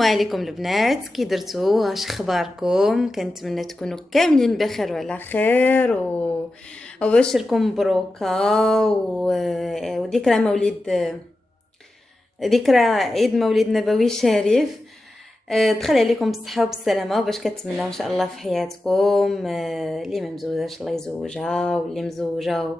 السلام عليكم البنات، كي درتو؟ واش اخباركم؟ كنتمنى تكونوا كاملين بخير وعلى خير وبشركم مبروكه وذكرى ذكرى عيد مولد نبوي شريف. دخل عليكم بالصحه وبالسلامه، باش كنتمنى ان شاء الله في حياتكم اللي ما مزوجاش الله يزوجها، واللي مزوجه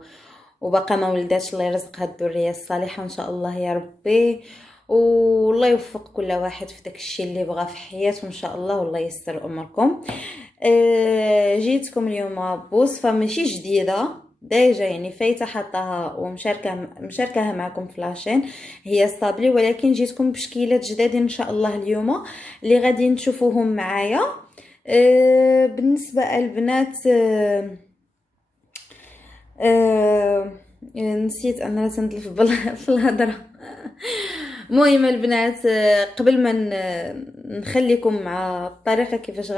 وباقا ما ولداتش الله يرزقها الذريه الصالحه ان شاء الله يا ربي، والله يوفق كل واحد في داك الشيء اللي بغى في حياته ان شاء الله، والله يستر اموركم. جيتكم اليوم بوصفه ماشي جديده، ديجا يعني فايته حطاها ومشاركاها معكم في لاشين، هي صابلي، ولكن جيتكم بشكيلات جدادين ان شاء الله اليوم اللي غادي نشوفوهم معايا. بالنسبه للبنات نسيت انا تندلف في الهضره. المهم البنات، قبل ما نخليكم مع الطريقه كيفاش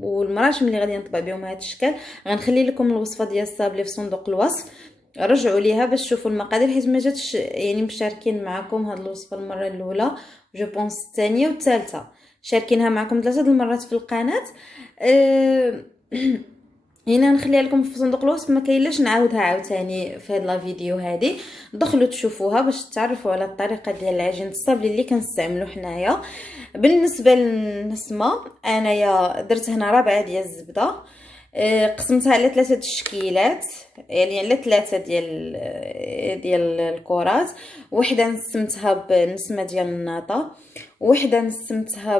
والمراشم اللي غادي نطبع بهم هذا الشكل، غنخلي لكم الوصفه ديال الصابلي في صندوق الوصف، رجعوا ليها باش تشوفوا المقادير، حيت ما جاتش يعني مشاركين معكم هذه الوصفه المره الاولى، جو بونس الثانيه والثالثه شاركينها معكم 3 المرات في القناه. هنا نخليها لكم في صندوق الوصف، ما كاينلاش نعاودها عاوتاني في هذا الفيديو. هذه دخلوا تشوفوها باش تعرفوا على الطريقه ديال العجين الصابلي اللي كنستعملوا حنايا. بالنسبه للنسمه، انايا درت هنا 4 ديال الزبده، قسمتها على 3 تشكيلات، يعني على 3 ديال الكرات، وحده نسمتها بنسمه ديال الناطه، وحده نسمتها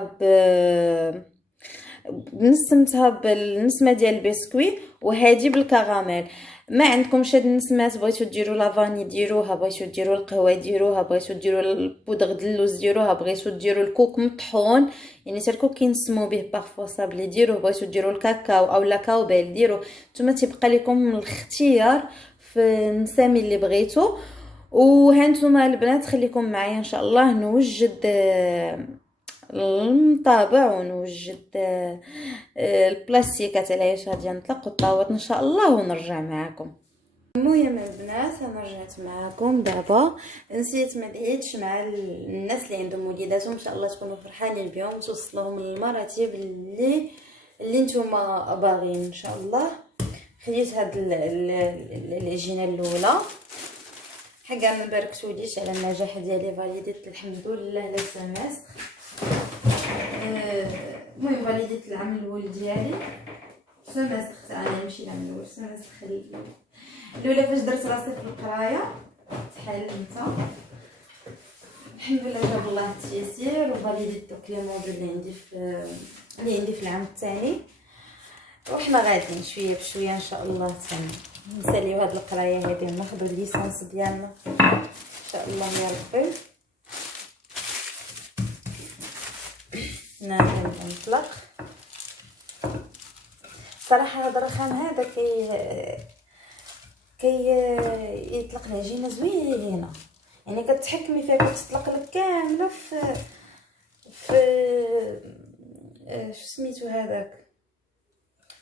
بالنسمه ديال البسكوي، وهذه بالكراميل. ما عندكمش هاد النسمات، بغيتو ديروا لافاني ديروها، بغيتو ديروا القهوه ديروها، بغيتو ديروا البودغ د اللوز ديروها، بغيتو ديروا الكوك مطحون يعني حتى الكوك كينسموا به بارفوا صابلي ديروه، بغيتو ديروا الكاكاو او لاكاوبيل ديروه، نتوما تيبقى لكم الاختيار في النسامي اللي بغيتو. وهانتوما البنات خليكم معايا ان شاء الله نوجد المطابع ونوجد البلاستيكات اللي غادي نطلق الطاوات ان شاء الله ونرجع معكم. المهم البنات انا رجعت معكم دابا، نسيت ما دعيتش مع الناس اللي عندهم وليداتهم، ان شاء الله تكونوا فرحانين بهم وتوصلهم المراتب اللي نتوما باغيين ان شاء الله. خديت هاد العجينه الاولى، حقا ما باركتوليش على النجاح ديالي، فاليديت الحمد لله لا سماس. المهم فاليديت العام الاول ديالي سماسخ، انا ماشي العام الاول، سماسخ الاولى فاش درت راسي في القرايه تحلمت، الحمد لله جاب الله التيسير، وفاليديت دوك لي موديل اللي عندي في العام الثاني، وحنا غاديين شويه بشويه ان شاء الله نساليو هاد القرايه هادي وناخذوا الليسانس ديالنا ان شاء الله يا ربي. نطلق صراحه هذا الرخام هذا يطلق العجينه زوينه، يعني كتحكمي فيها كتطلق لك كامله في شو سميتو هذاك،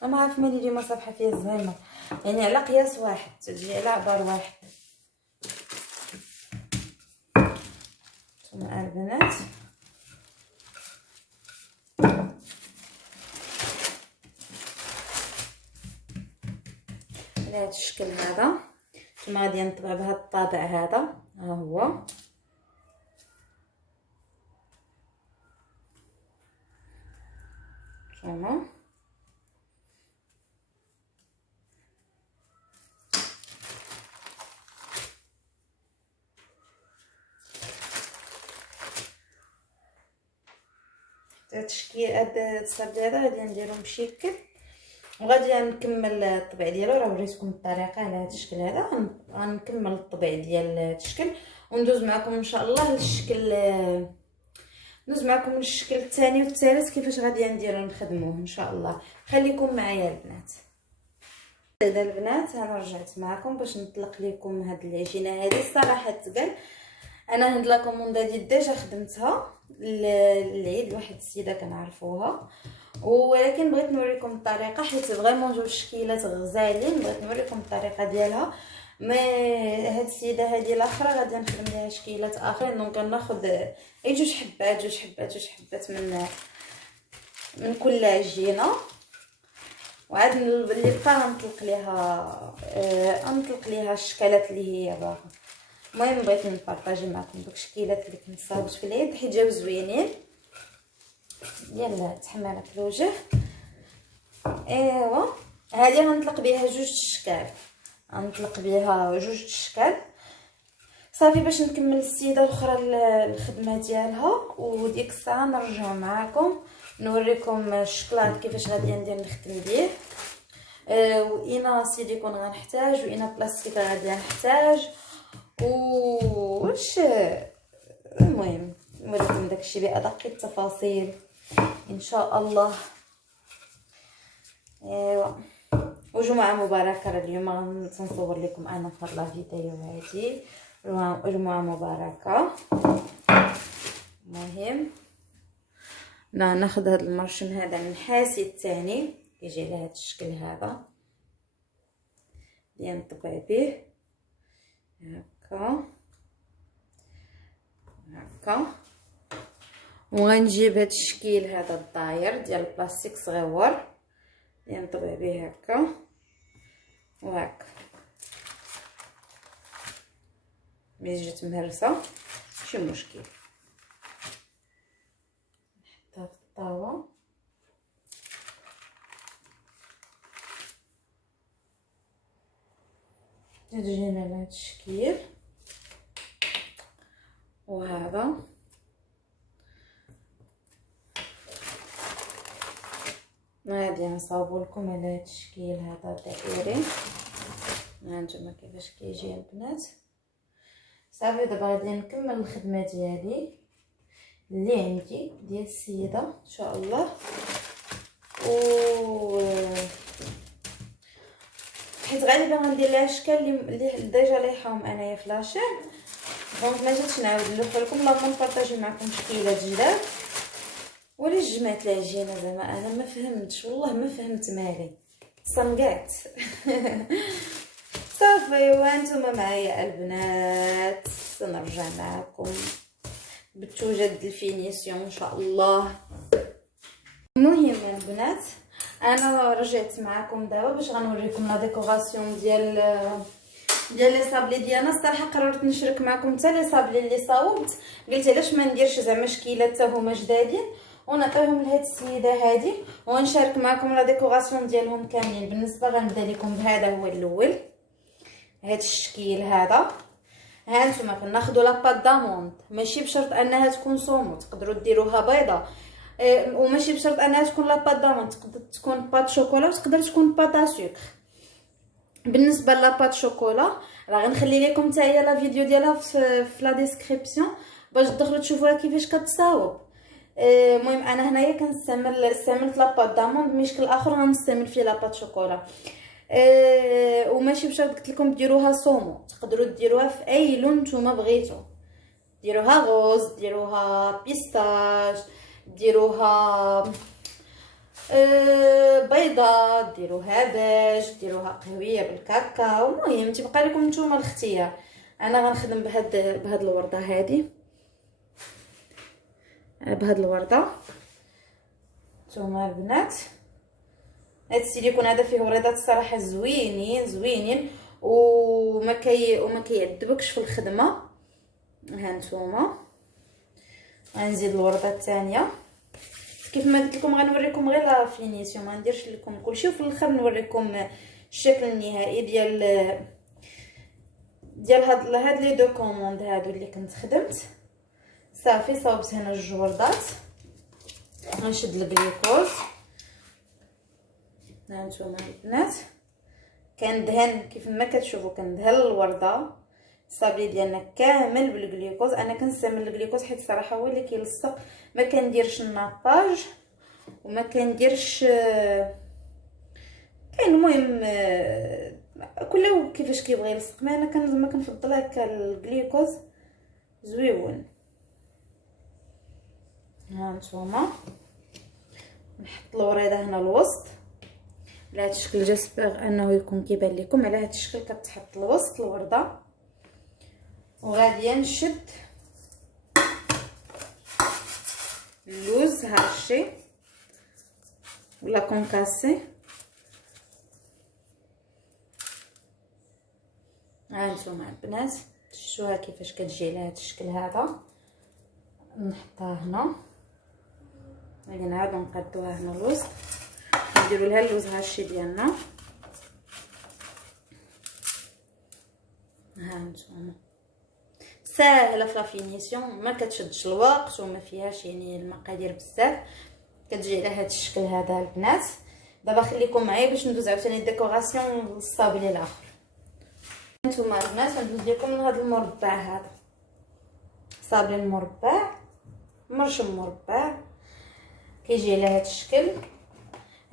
ما عارف مالي اليوم صافحه فيها الزهايمر، يعني على قياس واحد تجي على عبار واحد. نتوما البنات على هذا الشكل هذا، ثم غادي نطبع بهذا الطابع هذا، ها هو كما التشكيل هذا الصابلي هذا غادي نديرو مشكل، وغادي نكمل الطبع ديالو. راه وريتكم الطريقه على هذا الشكل هذا، غنكمل الطبع ديال الشكل وندوز معكم ان شاء الله للشكل، ندوز معكم للشكل الثاني والثالث كيفاش غادي نديرو نخدموه ان شاء الله. خليكم معايا البنات. هذا البنات انا رجعت معكم باش نطلق لكم هاد العجينه هذه، الصراحه تقال انا هاد لا كوموند هادي ديجا خدمتها للعيد لواحد السيده كنعرفوها، ولكن بغيت نوريكم الطريقه حيت فريمون جوج شكيلات غزالين، بغيت نوريكم الطريقه ديالها. مي هاد السيده هادي الاخرى غادي نخدم ليها شكيلات اخرين، دونك غناخذ اي جوج حبات من كل عجينه، وعاد اللي بقى غنطلق ليها الشكلات اللي هي باغا. المهم بغيت نبارطاجي معكم دوك الشكيلات اللي كنت صاوبت في اليد حيت جاو زوينين ديال التحماله في الوجه. ايوا هذه غنطلق بها جوج اشكال صافي باش نكمل السيده الاخرى الخدمه ديالها، وديك الساعه نرجع معكم نوريكم الشكلاط كيفاش غادي ندير نخدم به. وانا سيليكون غنحتاج، وانا بلاستيك غادي نحتاج، واش المهم نوريكم داكشي بادق التفاصيل ان شاء الله. ايوا وجمعه مباركه. اليوم غنصور لكم انا في هاد الفيديو هادي جمعه مباركه. المهم ناخذ هذا المرشم هذا النحاسي الثاني كيجي على هذا الشكل هذا اللي نطبع به هكا وغنجيب هذا الشكل هذا الداير ديال البلاستيك صغيور اللي نطبع به هكا وهكا. ملي جات مهرسه ماشي مشكل نحطها في الطاوه. تجينا على هذا الشكل وهذا غادي نصاوب لكم على هذا الشكل هذا الدائري. هانتوما كيفاش كيجي البنات. صافي دابا غادي نكمل الخدمه ديالي اللي عندي ديال السيده ان شاء الله. حيت غالبا غندير لها اشكال اللي ديجا لايحاهم انايا في لاشين، دونك ما جاتش نعاود نلوح لكم. لا نبارطاجي معكم شكيلات جداد ولا جمعت العجينه. زعما انا ما فهمتش والله ما فهمت مالي صنقعت. صافي وانتم معايا البنات سنرجع معكم بتوجد الفينيسيون ان شاء الله. المهم البنات انا رجعت معكم دابا باش غنوريكم لا ديكوراسيون ديال لي صابلي ديالنا. الصراحه قررت نشارك معكم حتى لي صابلي اللي صاوبت، قلت علاش ما نديرش زعما شكيلات حتى هما جدادين ونعطيهم لهاد السيده هادي ونشارك معكم لا ديكوراسيون ديالهم كاملين. بالنسبه غنبدا لكم بهذا هو الاول، هاد الشكل هذا. ها نتوما كناخذوا لاباط داموند، ماشي بشرط انها تكون صومو، تقدروا ديروها بيضه وماشي بشرط انها تكون لاباط داموند، تقدر تكون بات شوكولا وتقدر تكون باطا سكر. بالنسبه لاباط شوكولا راه غنخلي لكم حتى هي لا فيديو ديالها في لا ديسكريبسيون باش تدخلوا تشوفوها كيفاش كتصاوب. المهم انا هنايا استعملت لاباط داموند، مشكل اخر غنستعمل فيه لاباط شوكولا. وماشي بشرط قلت لكم ديروها صومو، تقدروا ديروها في اي لون نتوما بغيتو، ديروها غوز، ديروها بيستاش، ديروها بيضه، ديروها باج، ديروها قهويه بالكاكاو. المهم تبقى لكم نتوما الاختيار. انا غنخدم بهاد الورده هذه، بهاد الورده نتوما البنات. هاد السيليكون هذا فيه وريضات الصراحه زوينين وما كيعذبكش في الخدمه. ها نتوما غنزيد الورده الثانيه كيف ما قلت لكم غنوريكم غير لا فينيسيون، ما نديرش لكم كلشي وفي الاخر نوريكم الشكل النهائي ديال هاد لي دو كوموند هادو اللي كنت خدمت. صافي صاوبت هنا جوج وردات. غنشد الجليكوز. ها نتوما البنات كندهن كيف ما كتشوفوا كندهن الورده الصابلي ديالنا كامل بالجليكوز. انا كنستعمل الجليكوز حيت الصراحه هو اللي كيلصق، ما كنديرش الناباج وما كنديرش كاين. المهم كله كيفاش كيبغي يلصق، ما انا زعما كنفضل هكا الجليكوز زويون. ها نتوما نحط الوريده هنا الوسط على هذا الشكل. جاسبر انه يكون كيبان لكم. على هذا الشكل كتحط الوسط الورده، وغادي نشد اللوز هاشي ولا كونكاسي. ها نتوما البنات شفتوها كيفاش كتجي على هذا الشكل هذا. نحطها هنا، غادي نعاودو نقادوها هنا الوسط، نديرو لها اللوز هاشي ديالنا. ها نتوما ساهله في لافينيسيون، ما كتشدش الوقت وما فيهاش يعني المقادير بزاف، كتجي على هذا الشكل هذا البنات. دابا خليكم معايا باش ندوز عاوتاني الديكوراسيون للصابلي الاخر. نتوما البنات غندوز لكم من هذا المربع هذا، صابلي المربع مرشم مربع كيجي على هذا الشكل.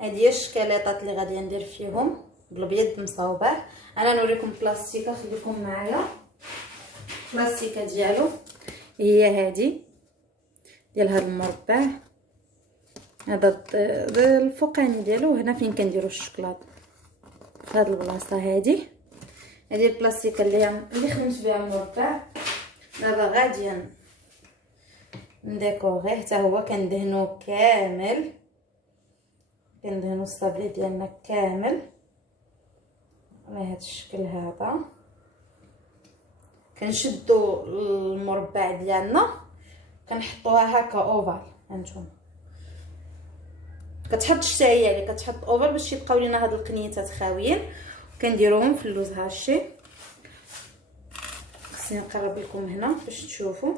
هذه هي الشكلاطات اللي غادي ندير فيهم بالابيض مصاوبه. انا نوريكم بلاستيكه، خليكم معايا. البلاستيكه ديالو هي هذه ديال هذا المربع، هذا الفوقاني ديالو هنا فين كنديروا الشوكولاط في هذه البلاصه. هذه البلاستيكه اللي خدمت بها المربع. دابا غادي نديكوريه حتى هو، كندهنو كامل، كندهنو الصابلي ديالنا كامل على هذا الشكل هذا. كنشدو المربع ديالنا كنحطوها هكا اوفال. هانتوما كتحطش حتى هي يعني كتحط اوفال باش يبقاو لينا هاد القنيتات خاويين. كنديروهم في اللوز هاشي. خصني نقرب لكم هنا باش تشوفوا.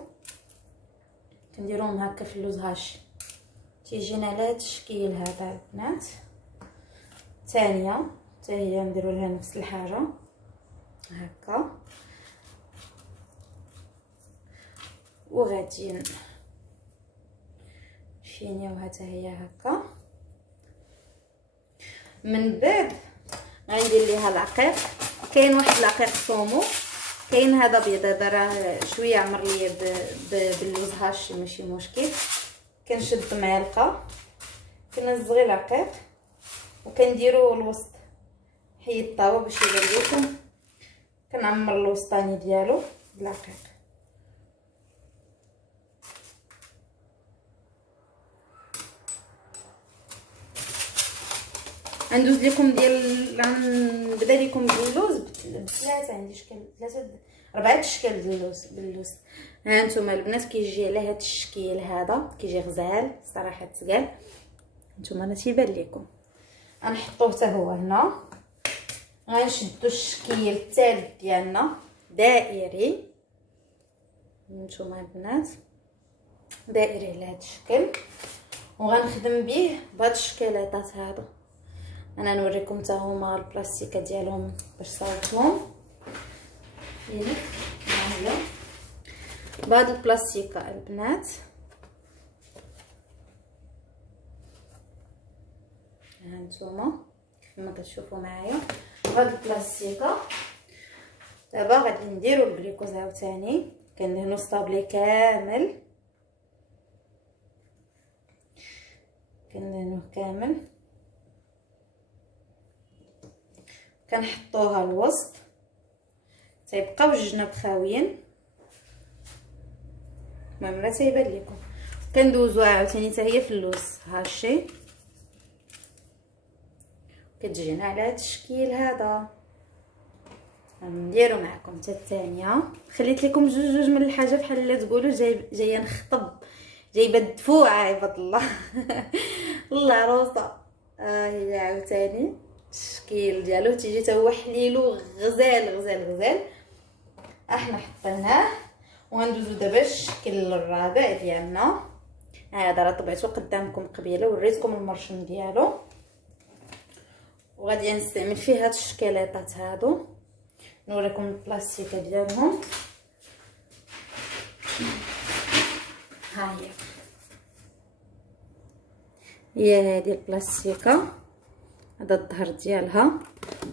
كنديروهم هكا في اللوز هاشي، تيجينا على هاد الشكل هذا البنات. ثانيه حتى هي نديروا لها نفس الحاجه هكا، وغادي نفينيوها حتى هي هكا. من بعد غندير ليها العقيق. كاين واحد العقيق صومو، كاين هذا ابيض، هذا راه شويه عمر ليا باللوز هاشي ماشي مشكل. كنشد معلقه كنزغ العقيق وكنديرو الوسط، حيد الطاوه باش يبان لكم. كنعمر الوسطاني ديالو بالعقيق. غندوز لكم نبدا لكم باللوز بثلاثه. عندي شكل ثلاثه 4 اشكال باللوز. ها نتوما البنات كيجي على هذا الشكل هذا، كيجي غزال صراحه تقال. نتوما انا تيبان لكم غنحطوه حتى هو هنا. غنشدو الشكل الثالث ديالنا دائري. نتوما البنات دائري على هذا الشكل، وغنخدم به بهاد الشكلاطات هادو. انا نوريكم حتى هما البلاستيكه ديالهم باش صاوبتهم. هنا هي بهاد البلاستيكه البنات. ها نتوما كيف ما كتشوفوا معايا بهاد البلاستيكه. دابا غادي نديرو الكليكوز عاوتاني. كندهنو الصابلي كامل، كندهنوه كامل، كنحطوها الوسط تيبقاو الجناب خاويين. المهم لا تيبان لكم. كندوزوها عاوتاني حتى هي في اللوز هاشي، كتجينا على هذا الشكل هذا. نديرو معكم حتى الثانيه. خليت لكم جوج من الحاجه بحال اللي تقولوا جايه نخطب، جايبه الدفوعه عباد الله. العروسه هي عاوتاني الشكل ديالو تيجي حتى هو حليلو غزال غزال غزال. احنا حطيناه وغندوزو دابا الشكل الرابع ديالنا. هذا راه طبعته قدامكم قبيله، وريتكم المرشم ديالو. وغادي نستعمل فيه هاد الشكلاطات هادو. نوريكم البلاستيكه ديالهم. ها هي هذه البلاستيكه، هذا الظهر ديالها.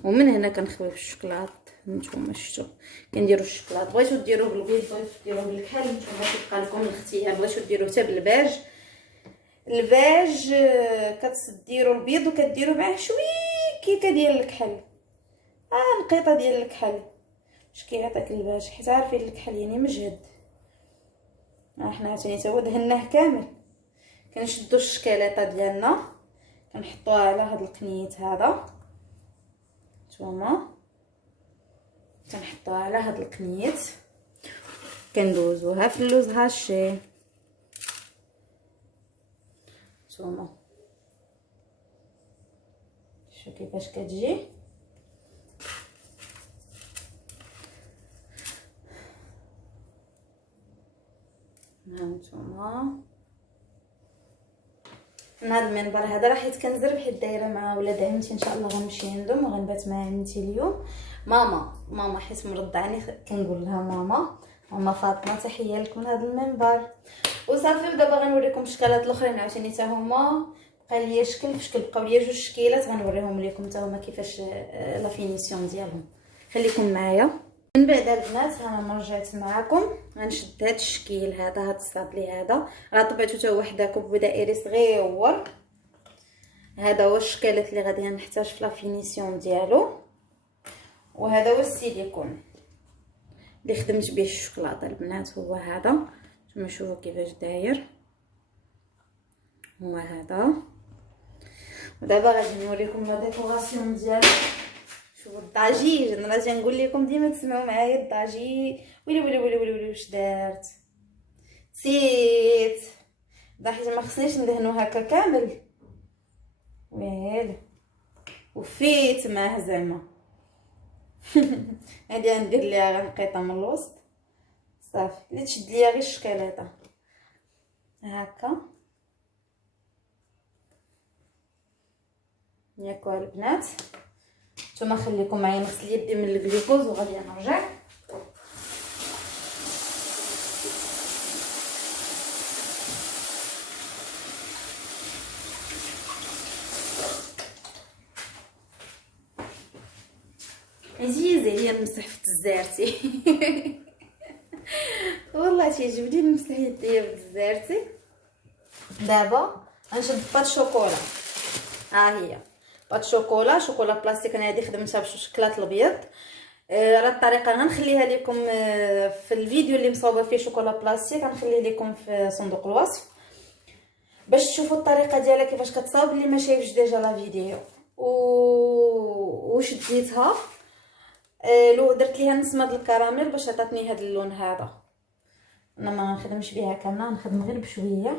ومن هنا كنخويو الشوكولات. نتوما شفتوا كنديروا الشوكولات. بغيتو ديروه بالبيض، بغيتو ديروه بالكحل، نتوما كيبقى لكم الاختيار. بغيتو ديروه حتى بالباج كتديروا البيض وكديروا معاه شويه كيكه ديال الكحل، نقيطه ديال الكحل باش كيعطيك الباش، حيت عارفين الكحل يعني مجهد. حنا عاوتاني تا هو دهناه كامل. كنشدو الشكلاطه ديالنا كنحطوها على هاد القنيت هذا، نتوما كنحطوها على هاد القنيت، كندوزوها في اللوز هاشي، نتوما شوفوا كيفاش كتجي. هانتوما من هذا المنبر هذا راه حيت كنزرب، حيت دايره مع ولاد عمتي ان شاء الله غنمشي عندهم وغنبات مع عمتي اليوم. ماما حيت مرضعاني كنقول لها ماما فاطمه تحيه لك من هذا المنبر. وصافي دابا غنوريكم الشكلات الاخرين عاوتاني حتى هما بقى ليا شكل في شكل، بقاو ليا جوج شكيلات غنوريهم لكم حتى هما كيفاش لا فينيسيون ديالهم. خليكم معايا. من بعد البنات انا رجعت معكم، غنشد هذا الشكيل هذا، هذا الصابلي هذا راه طبعته حتى هو واحد كوب دائري صغيور. هذا هو الشكلات اللي غادي نحتاج في لا فينيسيون ديالو، وهذا هو السيليكون اللي خدمت به الشوكولاته البنات، هو هذا. نتوما شوفوا كيفاش داير، هو هذا. ودابا غادي نوريكم لا ديكوراسيون ديالو. شوفوا الضجيج، انا راه تنقول لكم ديما تسمعوا معايا الضجيج. ويلي ويلي ويلي ويلي واش دارت، نسيت حيت ما خصنيش ندهنو هكا كامل، ويلي وفيت معاه زعما. هادي غندير ليها غير نقيطه من الوسط صافي، اللي تشد ليا غير الشكلاطه هكا. ياكو البنات، نتوما خليكم معايا، نغسل يدي من الجلوكوز وغادي نرجع. عزيزه عليا نمسح في التزارتي. والله تيعجبني نمسح يديا بالزارتي. دابا غنشد بات شوكولا، ها هي بات شوكولا بلاستيك. انا هذه خدمتها بالشكلاط الابيض. راه الطريقه غنخليها لكم في الفيديو اللي مصوبه فيه شوكولا بلاستيك، غنخليه لكم في صندوق الوصف باش تشوفوا الطريقه ديالها كيفاش كتصاوب، اللي ما شايفش ديجا لا فيديو. وشديتها لو درت ليها نسمه د الكراميل باش عطاتني هذا اللون هذا. انا ما نخدمش بها كامله، نخدم غير بشويه.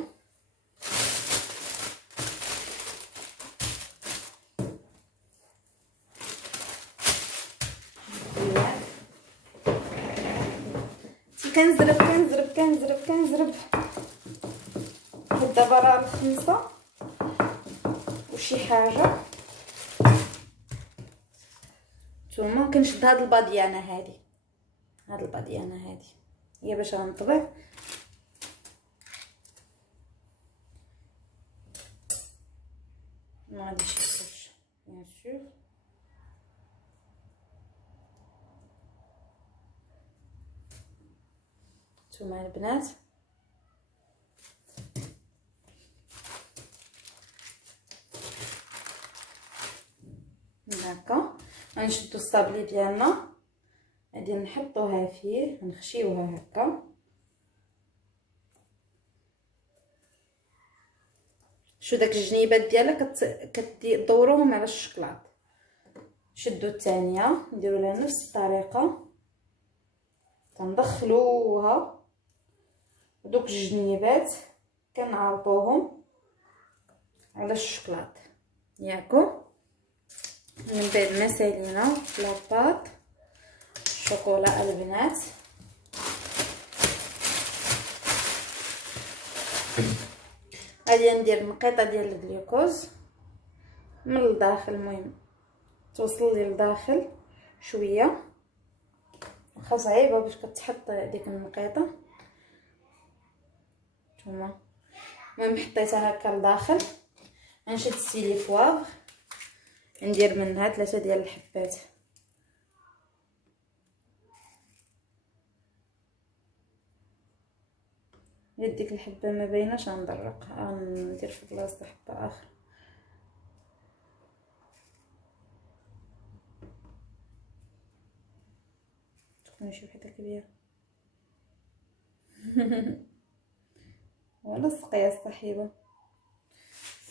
كنزرب دابا راه الخمسة وشي حاجه. نتوما كنشد هاد الباديانه هادي هي باش غنطبع. ما غاديش يخرج بيان سور. نتوما البنات هكا غنشدو الصابلي ديالنا، غادي نحطوها فيه، نخشيوها هكا. شو داك الجنيبات ديالها كدوروهم على الشكلاط. شدوا الثانيه نديروا لها نفس الطريقه، كندخلوها دوك الجنيبات كنعرطوهم على الشكلاط ياكو. من بعد ما سالينا لاباط الشوكولا البنات غادي ندير نقيطه ديال الجلوكوز من الداخل، المهم توصل لي لداخل شويه، واخا صعيبه باش كتحط ديك النقيطه. نتوما المهم حطيتها هكا لداخل. غنشد السيلي فواغ، ندير منها 3 ديال الحبات. ديك الحبه ما بايناش غندرق، غندير في بلاصه حبه اخر. نشوف حتى كبير ولا السقيه الصحيبه.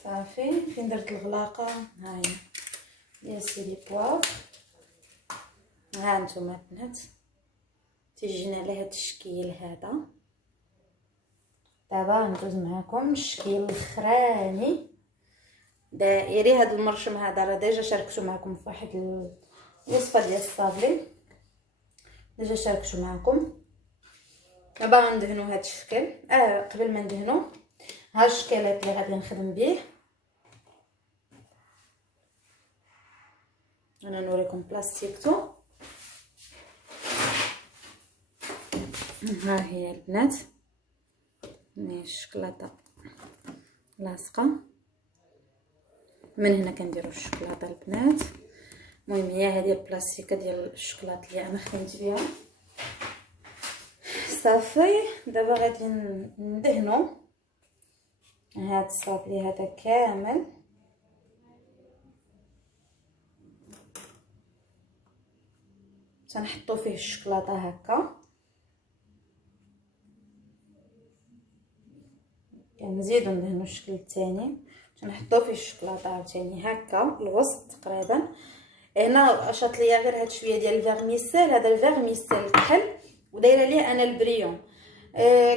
صافي فين درت الغلاقه ها هي ديال السيلي بواف. ها نتوما البنات تيجينا على هذا الشكل هذا. دابا ندوز معكم الشكل الاخراني دائري. هذا المرشم هذا راه ديجا شاركتو معكم في واحد الوصفه ديال الصابلي، ديجا شاركتو معكم. دابا غندهنو هذا الشكل. قبل ما ندهنو ها الشكلات اللي غادي نخدم به. انا نوريكم بلاستيكتو. ها هي البنات هي الشكلاطه لاصقه. من هنا كنديروا الشكلاطه البنات. المهم هي هذه البلاستيكه ديال الشكلاط اللي انا خدمت بها. صافي دابا غادي ندهنوا هذا الصابلي هذا كامل. تنحطوا فيه الشكلاطه هكا، كنزيدو ندهنوا الشكل الثاني تنحطوا فيه الشكلاطه عاوتاني هكا الوسط تقريبا. هنا شاط ليا غير هاد شويه ديال الفيرميسيل. هذا الفيرميسيل الكحل ودايره ليه انا البريون.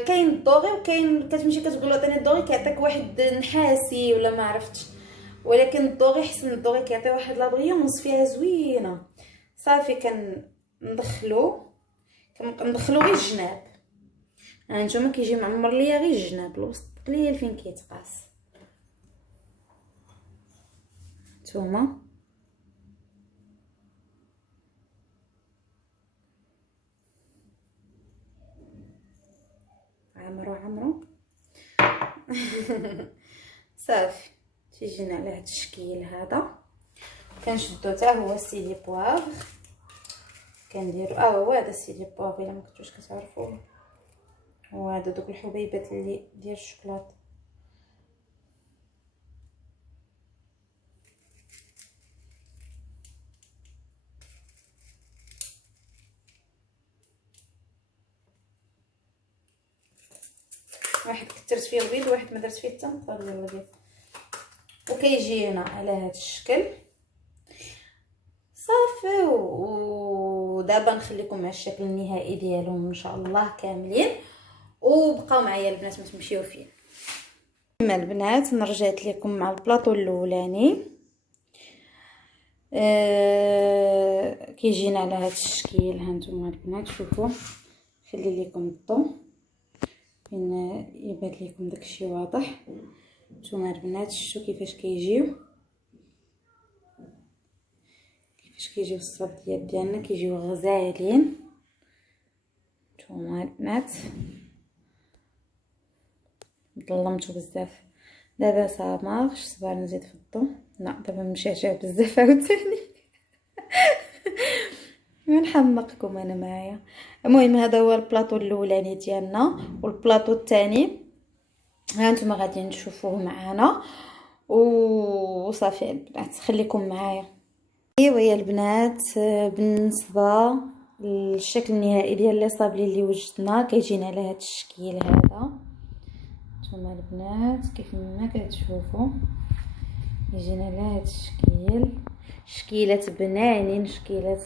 كاين الدوغي وكاين كتمشي كتقول عطيني الدوغي كيعطيك واحد نحاسي ولا ما عرفتش، ولكن الدوغي حسن. الدوغي كيعطي واحد لا بريونس فيها زوينه. صافي كندخلو غير الجناب. ها نتوما كيجي معمر ليا غير الجناب، الوسط قليل فين كيتقاس. نتوما عمرو صافي تيجينا على هذا الشكل هذا. كنشدو حتى هو السيلي بواغ كنديرو. هو هذا السيلي بواغ الا ما كنتوش كتعرفوا. هو هذا دوك الحبيبات اللي ديال الشوكولاط. واحد كثرت فيه البيض وواحد ما درت فيه حتى نقطه ديال البيض. وكيجينا على هذا الشكل صافي. ودابا نخليكم مع الشكل النهائي ديالهم ان شاء الله كاملين، وبقاو معايا البنات ما تمشيو فين. كما البنات رجعت لكم مع البلاطو الاولاني. كيجينا على هذا الشكل. ها نتوما البنات شوفوا، خلي لكم الضوء فين يبان لكم داكشي واضح. نتوما البنات شفتوا كيفاش كيجيو الصبط ديالنا كيجيو غزالين. نتوما البنات ظلمتو بزاف. دابا صامغش صبر نزيد في الضوء. لا دابا مشعشع بزاف عاوتاني نحمقكم انا معايا. المهم هذا هو البلاطو الاولاني ديالنا، والبلاطو الثاني ها نتوما غادي تشوفوه معانا. وصافي البنات خليكم معايا. ايوا يا البنات بالنسبه للشكل النهائي ديال لي صابلي اللي وجدنا كيجينا على هذا الشكل هذا. نتوما البنات كيف ما كتشوفوا يجينا على هذا الشكل. شكيلات بنانين، شكيلات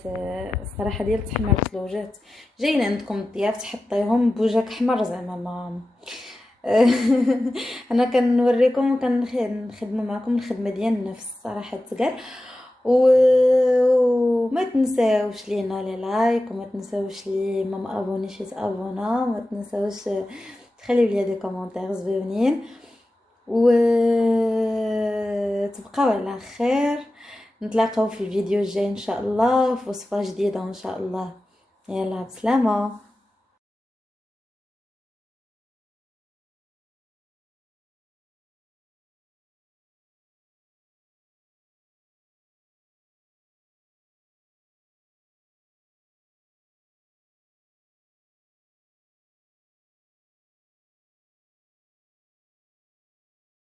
الصراحه ديال تحمير الثلوجات. جايين عندكم الضياف تحطيهم بوجهك احمر زعما ما انا كنوريكم وكنخدموا معكم الخدمه ديالنا في الصراحه تقال. وما تنساوش لينا لي لايك، وما تنساوش لي ما مابونيش يتابونا، وما تنساوش تخليو لي دي كومونتير زوينين، وتبقاو على خير. نتلاقاو في الفيديو الجاي ان شاء الله في وصفه جديده ان شاء الله. يلا بسلامه.